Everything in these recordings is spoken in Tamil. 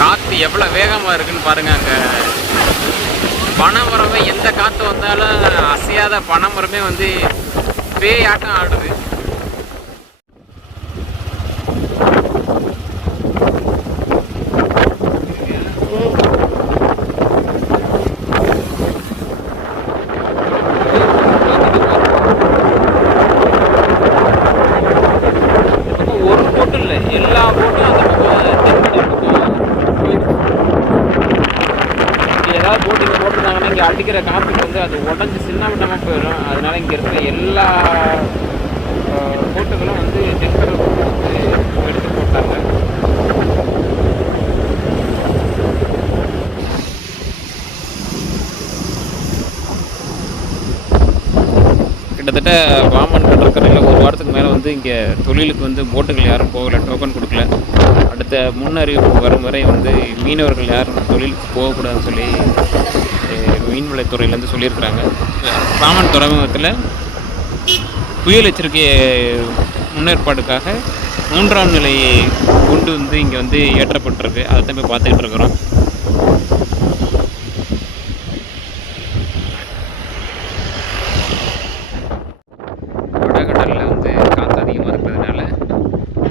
காற்று எவ்வளோ வேகமாக இருக்குன்னு பாருங்கள். அங்கே பனைமரமே எந்த காற்று வந்தாலும் அசையாத பனைமரமே வந்து பேயாட்டம் ஆடுது. ஒரு போட்டும் இல்லை, எல்லா போட்டும் அந்த ஏதாவது போட்டிங்க போட்டிருந்தாங்கன்னா இங்கே அடிக்கிற காற்றுக்கு வந்து அது உடஞ்சி சின்ன விட்டமாக போயிடும். அதனால் இங்கே இருக்கிற எல்லா போட்டுகளும் வந்து தென்கடல் வந்து எடுத்து போட்டாங்க. கிட்டத்தட்ட வாமன் கடற்கரையில் ஒரு வாரத்துக்கு மேலே வந்து இங்கே தொழிலுக்கு வந்து போட்டுகள் யாரும் போகலை, டோக்கன் கொடுக்கல. அடுத்த முன்னறிவிப்பு வரும் வரை வந்து மீனவர்கள் யாரும் தொழிலுக்கு போகக்கூடாதுன்னு சொல்லி மீன்வளத்துறையிலேருந்து சொல்லியிருக்கிறாங்க. வாமன் துறைமுகத்தில் புயல் எச்சரிக்கை முன்னேற்பாடுக்காக 3ஆம் நிலை கொண்டு வந்து இங்கே வந்து ஏற்றப்பட்டிருக்கு. அதை தான் போய் பார்த்துக்கிட்டு இருக்கிறோம். வடகடலில் வந்து காற்று அதிகமாக இருக்கிறதுனால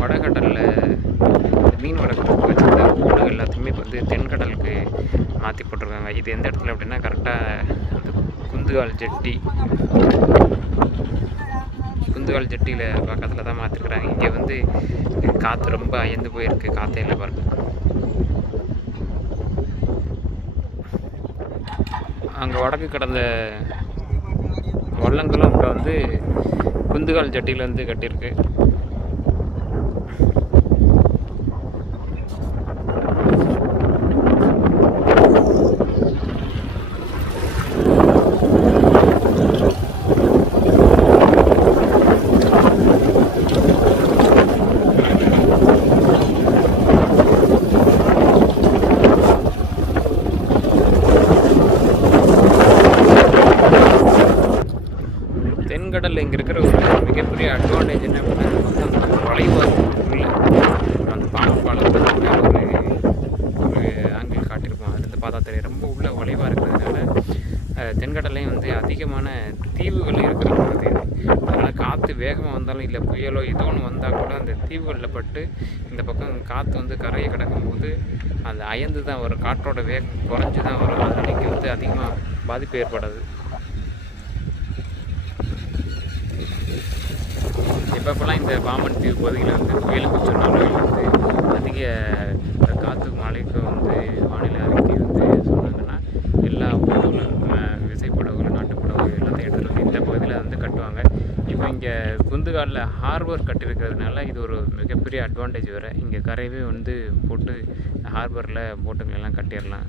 வடகடலில் மீன் வளர்க்குறதுக்கு வச்சுருந்த போட்டுகள் எல்லாத்தையுமே இப்போ வந்து தென்கடலுக்கு மாற்றி போட்டிருக்காங்க. இது எந்த இடத்துல அப்படின்னா கரெக்டாக அந்த குந்துகால் ஜெட்டியில் பக்கத்தில் தான் மாற்றிருக்கிறாங்க. இங்கே வந்து காற்று ரொம்ப அயர்ந்து போயிருக்கு, காற்றே இல்லை பாருங்க. அங்கே வடக்கு கடந்த வள்ளங்களும் இப்போ வந்து குந்துகால் ஜட்டியில் வந்து கட்டியிருக்கு. தென்கடலில் இங்கே இருக்கிற ஒரு மிகப்பெரிய அட்வான்டேஜ் என்ன அப்படின்னா வளைவாக இல்லை. அந்த பாலம் ஒரு ஆங்கிள் காட்டியிருப்போம், அதுலேருந்து பார்த்தா தெரியும். ரொம்ப உள்ள வளைவாக இருக்கிறதுனால தென்கடல்லையும் வந்து அதிகமான தீவுகள் இருக்கிறது. அதனால் காற்று வேகமாக வந்தாலும் இல்லை புயலோ ஏதோ ஒன்று வந்தால் கூட அந்த தீவுகளில் பட்டு இந்த பக்கம் காற்று வந்து கரையை கிடக்கும்போது அந்த அயர்ந்து தான் வரும், காற்றோட வேகம் குறைஞ்சி தான் வரும். அதனால் இங்கே வந்து அதிகமாக பாதிப்பு ஏற்படாது. இப்போலாம் இந்த பாம்பன் தீவு பகுதியில் வந்து புயலுக்கு சொன்னாலும் வந்து அதிக காற்று மழைக்கு வந்து வானிலை அறிக்கை வந்து சொன்னாங்கன்னா எல்லா படகுகளும் விசைப்படகுகள் நாட்டுப்படகுகள் எல்லாத்தையும் எடுத்துகிட்டு வந்து இந்த பகுதியில் வந்து கட்டுவாங்க. இப்போ இங்கே குந்துகாலில் ஹார்பர் கட்டியிருக்கிறதுனால இது ஒரு மிகப்பெரிய அட்வான்டேஜ் வேறு. இங்கே கரையவே வந்து போட்டு ஹார்பரில் போட்டுங்களெல்லாம் கட்டிடலாம்.